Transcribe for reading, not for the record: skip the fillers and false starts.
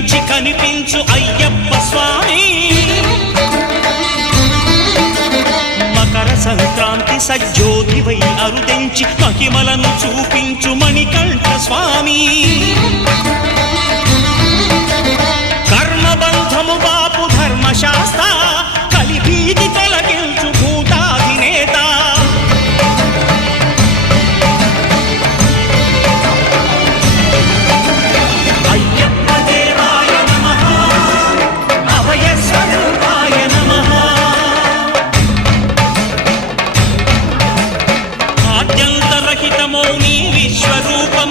కనిపించి కనిపించు అయ్యప్ప స్వామి మకర సంక్రాంతి సజ్జోతివై అరుదెంచి మహిమలను చూపించు మణికంఠ స్వామి కర్మబంధము బాపు ధర్మశాస్త్ర కలిపీది తొలగించు భూతాధినేత అయ్యప్ప దేవాయ నమః అభయ స్వరూపాయ నమః ఆద్యంతరహితమో నీ విశ్వరూపం